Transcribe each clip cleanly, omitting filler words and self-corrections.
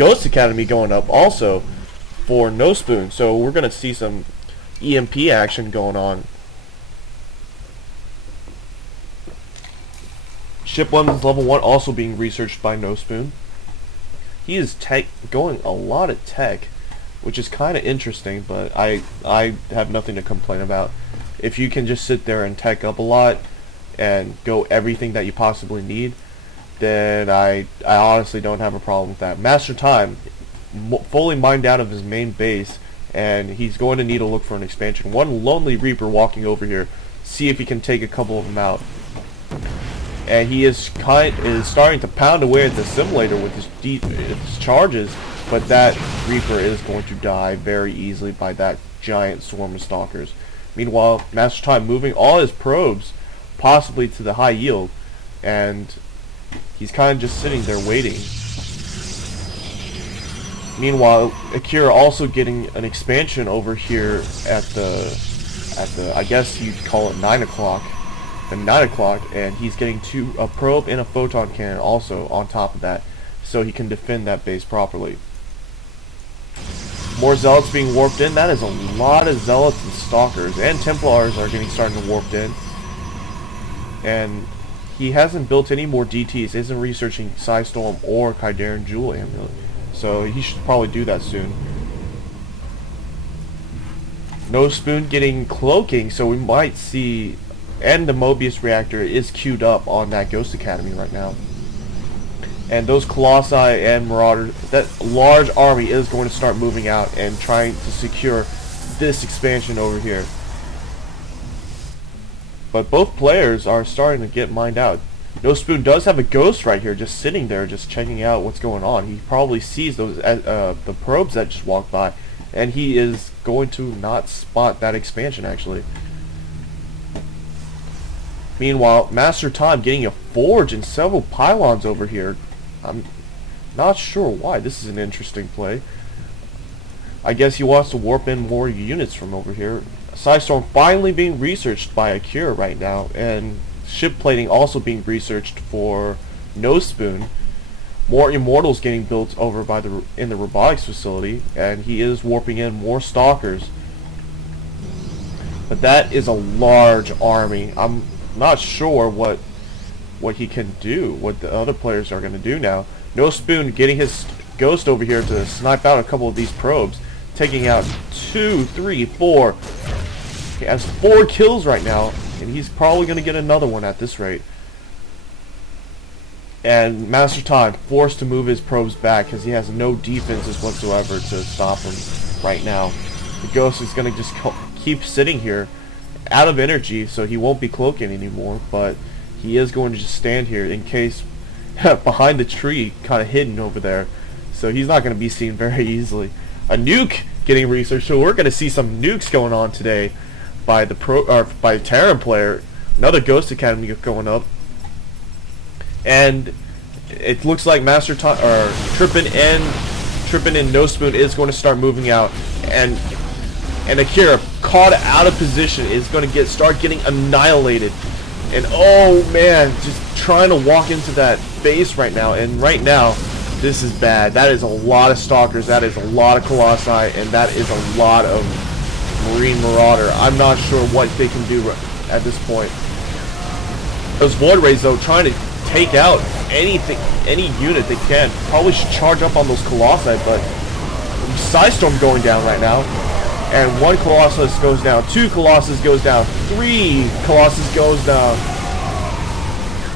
Ghost Academy going up also for nospoon. So we're going to see some EMP action going on. Ship weapons level 1 also being researched by nospoon. He is going a lot of tech, which is kind of interesting, but I have nothing to complain about. If you can just sit there and tech up a lot and go everything that you possibly need, then I honestly don't have a problem with that. MasterTime fully mined out of his main base, and he's going to need to look for an expansion. One Lonely Reaper walking over here, see if he can take a couple of them out. And he is starting to pound away at the simulator with his charges, but that Reaper is going to die very easily by that giant swarm of stalkers. Meanwhile, MasterTime moving all his probes possibly to the high yield, and he's kind of just sitting there waiting. Meanwhile, Akira also getting an expansion over here at the I guess you'd call it 9 o'clock. The 9 o'clock, and he's getting a probe and a photon cannon also on top of that, so he can defend that base properly. More zealots being warped in. That is a lot of zealots and stalkers, and Templars are starting to warp in. And he hasn't built any more DTs, isn't researching Psystorm or Kaidaran Jewel Amulet, so he should probably do that soon. Nospoon getting cloaking, so we might see, and the Mobius reactor is queued up on that Ghost Academy right now. And those Colossi and Marauders, that large army is going to start moving out and trying to secure this expansion over here. But both players are starting to get mined out. Nospoon does have a ghost right here just sitting there just checking out what's going on. He probably sees those the probes that just walked by, and he is going to not spot that expansion actually. Meanwhile, MasterTime getting a forge and several pylons over here. I'm not sure why. This is an interesting play. I guess he wants to warp in more units from over here. Psystorm finally being researched by Akira right now, and ship plating also being researched for nospoon. More immortals getting built over by in the robotics facility, and he is warping in more stalkers. But that is a large army. I'm not sure what he can do, what the other players are going to do now. Nospoon getting his ghost over here to snipe out a couple of these probes, taking out 2, 3, 4. He has 4 kills right now, and he's probably going to get another one at this rate. And MasterTime forced to move his probes back because he has no defenses whatsoever to stop him right now. The ghost is going to just keep sitting here out of energy, so he won't be cloaking anymore, but he is going to just stand here in case behind the tree, kind of hidden over there, so he's not going to be seen very easily. A nuke getting researched, so we're going to see some nukes going on today by the Terran player. Another Ghost Academy going up, and it looks like Trippen and nospoon is going to start moving out, and Akira, caught out of position, is going to start getting annihilated. And oh man, just trying to walk into that base right now. And right now, this is bad. That is a lot of stalkers. That is a lot of Colossi. And that is a lot of Marine Marauder. I'm not sure what they can do at this point. Those Void Rays, though, trying to take out anything, any unit they can. Probably should charge up on those Colossi, but Psystorm going down right now. And 1 Colossus goes down, 2 Colossus goes down, 3 Colossus goes down.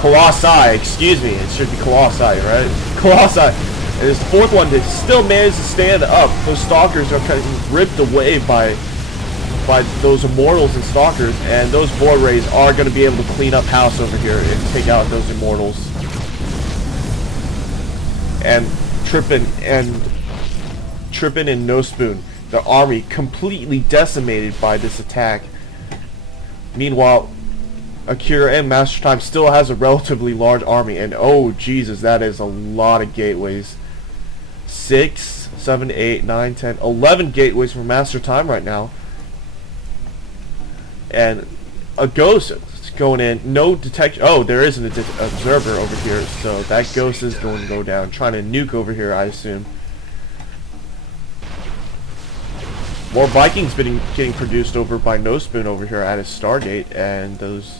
Colossi, excuse me, it should be Colossi, right? Colossi. And this 4th one that still managed to stand up. Those stalkers are kind of ripped away by those immortals and stalkers, and those Void Rays are going to be able to clean up house over here and take out those immortals. And Trippen and nospoon, the army completely decimated by this attack. Meanwhile, Akira and MasterTime still has a relatively large army, and oh Jesus, that is a lot of gateways. 6, 7, 8, 9, 10, 11 gateways for MasterTime right now. And a ghost is going in, no detection. Oh, there is an observer over here, so that ghost is going to go down, trying to nuke over here, I assume. More Vikings getting produced over by nospoon over here at his Stargate, and those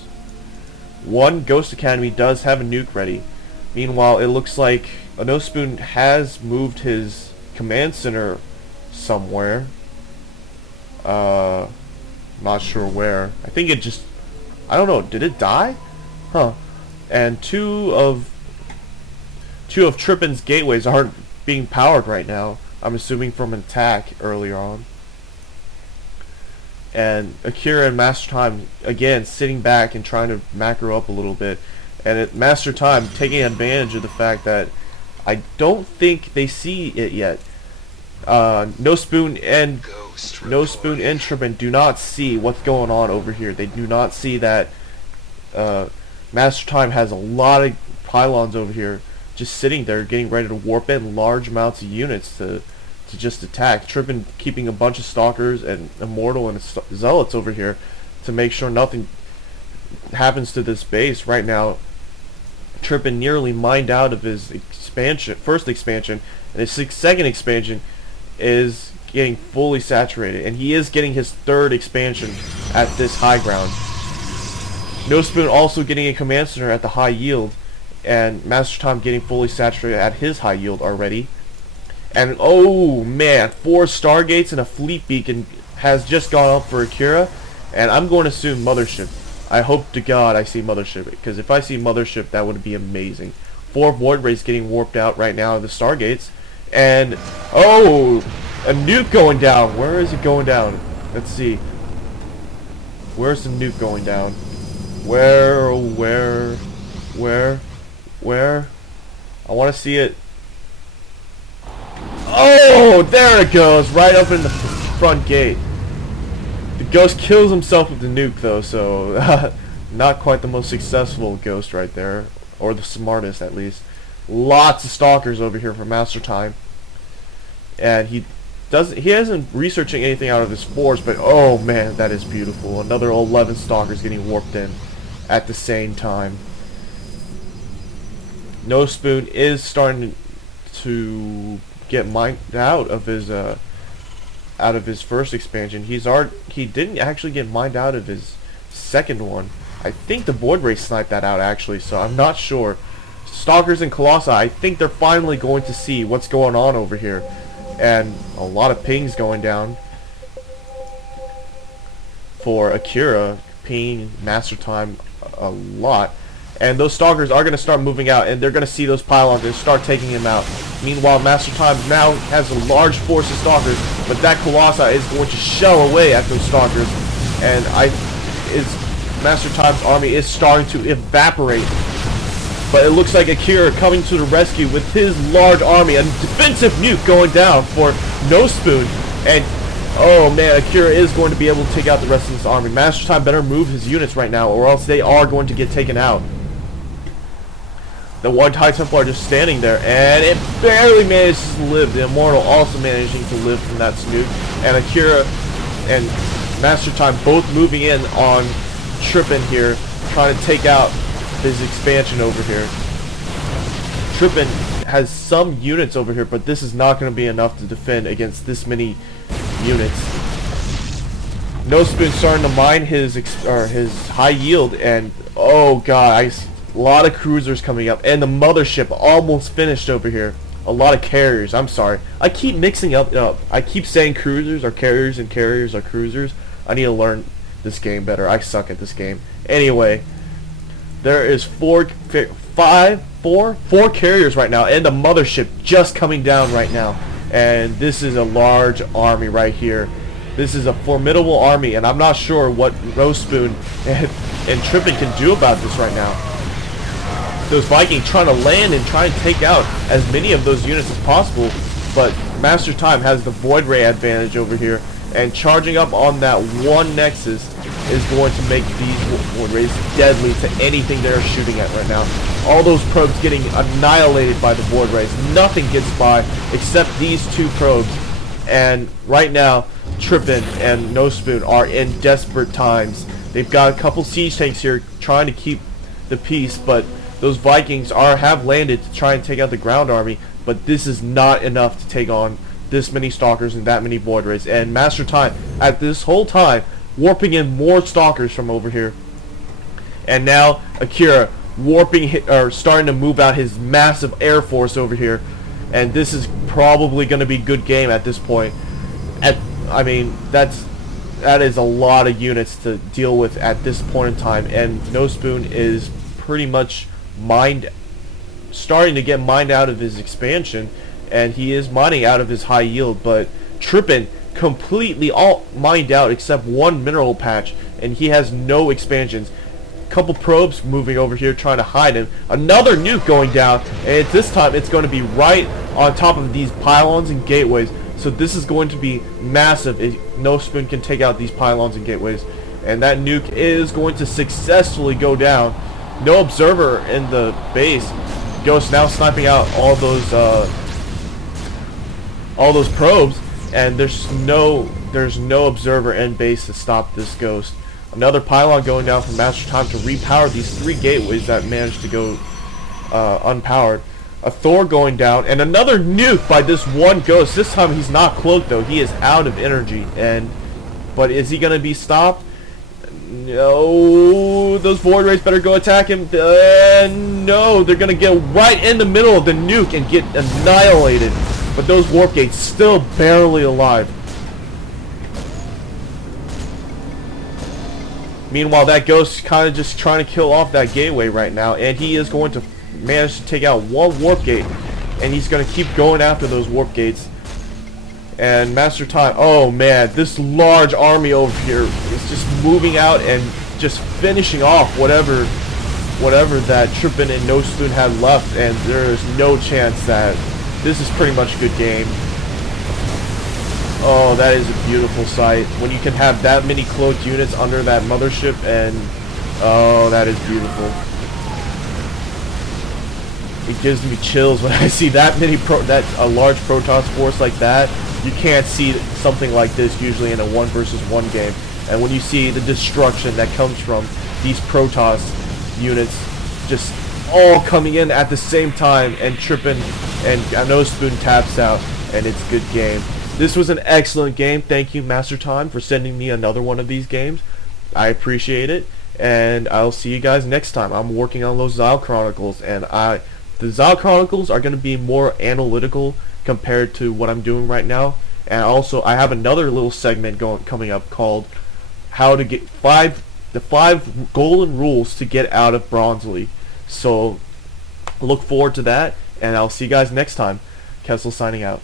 one Ghost Academy does have a nuke ready. Meanwhile, it looks like a nospoon has moved his command center somewhere. Not sure where. I think it just, I don't know, did it die? Huh. And two of Trippen's gateways aren't being powered right now. I'm assuming from an attack earlier on. And Akira and MasterTime again sitting back and trying to macro up a little bit, and MasterTime taking advantage of the fact that I don't think they see it yet. Nospoon and Trippen do not see what's going on over here. They do not see that MasterTime has a lot of pylons over here just sitting there getting ready to warp in large amounts of units to just attack. Trippen keeping a bunch of stalkers and immortal and zealots over here to make sure nothing happens to this base. Right now, Trippen nearly mined out of his first expansion, and his second expansion is getting fully saturated, and he is getting his third expansion at this high ground. Nospoon also getting a command center at the high yield, and MasterTime getting fully saturated at his high yield already. And oh man, 4 Stargates and a fleet beacon has just gone up for Akira, and I'm going to assume Mothership. I hope to God I see Mothership, because if I see Mothership, that would be amazing. 4 Void Rays getting warped out right now of the Stargates, and oh, a nuke going down. Where is it going down? Let's see. Where's the nuke going down? Where? I want to see it. Oh, there it goes, right up in the front gate. The ghost kills himself with the nuke though, so not quite the most successful ghost right there, or the smartest at least. Lots of stalkers over here for MasterTime, and he isn't researching anything out of his force, but oh man, that is beautiful. Another 11 stalkers getting warped in at the same time. Nospoon is starting to get mined out of his first expansion. He didn't actually get mined out of his second one. I think the Void Ray sniped that out actually, so I'm not sure. Stalkers and Colossi, I think they're finally going to see what's going on over here, and a lot of pings going down for Akira, ping MasterTime a lot. And those stalkers are going to start moving out, and they're going to see those pylons and start taking him out. Meanwhile, MasterTime now has a large force of stalkers, but that Colossi is going to shell away at those stalkers, and MasterTime's army is starting to evaporate. But it looks like Akira coming to the rescue with his large army, a defensive nuke going down for nospoon, and oh man, Akira is going to be able to take out the rest of this army. MasterTime better move his units right now, or else they are going to get taken out. The one High Templar just standing there, and it barely manages to live. The Immortal also managing to live from that nuke, and Akira and MasterTime both moving in on Trippen here, trying to take out his expansion over here. Trippen has some units over here, but this is not going to be enough to defend against this many units. Nospoon starting to mine his high yield, and oh god, a lot of cruisers coming up, and the Mothership almost finished over here. A lot of carriers. I'm sorry, I keep mixing up. I keep saying cruisers are carriers and carriers are cruisers. I need to learn this game better. I suck at this game. Anyway, there is four carriers right now, and the Mothership just coming down right now. And this is a large army right here. This is a formidable army, and I'm not sure what Nospoon and Trippen can do about this right now. Those Vikings trying to land and try and take out as many of those units as possible, but MasterTime has the Void Ray advantage over here, and charging up on that one Nexus is going to make these Void Rays deadly to anything they're shooting at right now. All those probes getting annihilated by the Void Rays. Nothing gets by except these 2 probes, and right now Trippen and Nospoon are in desperate times. They've got a couple siege tanks here trying to keep the peace, but those Vikings have landed to try and take out the ground army, but this is not enough to take on this many stalkers and that many void rays. And MasterTime at this whole time warping in more stalkers from over here. And now Akira warping or starting to move out his massive air force over here. And this is probably going to be good game at this point. I mean, that is a lot of units to deal with at this point in time, and nospoon is pretty much starting to get mined out of his expansion, and he is mining out of his high yield. But Trippen completely all mined out except one mineral patch, and he has no expansions. Couple probes moving over here trying to hide him. Another nuke going down, and this time it's going to be right on top of these pylons and gateways. So this is going to be massive if nospoon can take out these pylons and gateways. And that nuke is going to successfully go down. No observer in the base. Ghost now sniping out all those probes, and there's no observer in base to stop this Ghost. Another pylon going down from MasterTime to repower these 3 gateways that managed to go unpowered. A Thor going down, and another nuke by this one Ghost. This time he's not cloaked though. He is out of energy, but is he gonna be stopped? No, those void rays better go attack him. No, they're gonna get right in the middle of the nuke and get annihilated. But those warp gates still barely alive. Meanwhile, that Ghost kind of just trying to kill off that gateway right now, and he is going to manage to take out one warp gate, and he's going to keep going after those warp gates. And MasterTime, oh man, this large army over here is just moving out and just finishing off whatever that Trippen and nospoon had left, and there is no chance that this is pretty much a good game. Oh, that is a beautiful sight when you can have that many cloaked units under that mothership, and oh, that is beautiful. It gives me chills when I see that many a large Protoss force like that. You can't see something like this usually in a 1 versus 1 game. And when you see the destruction that comes from these Protoss units just all coming in at the same time, and Trippen and nospoon taps out, and it's a good game. This was an excellent game. Thank you, MasterTime, for sending me another one of these games. I appreciate it, and I'll see you guys next time. I'm working on those Xel Chronicles, and the Xel Chronicles are going to be more analytical compared to what I'm doing right now. And also, I have another little segment coming up called how to get the 5 golden rules to get out of Bronze League. So look forward to that, and I'll see you guys next time. KeSl signing out.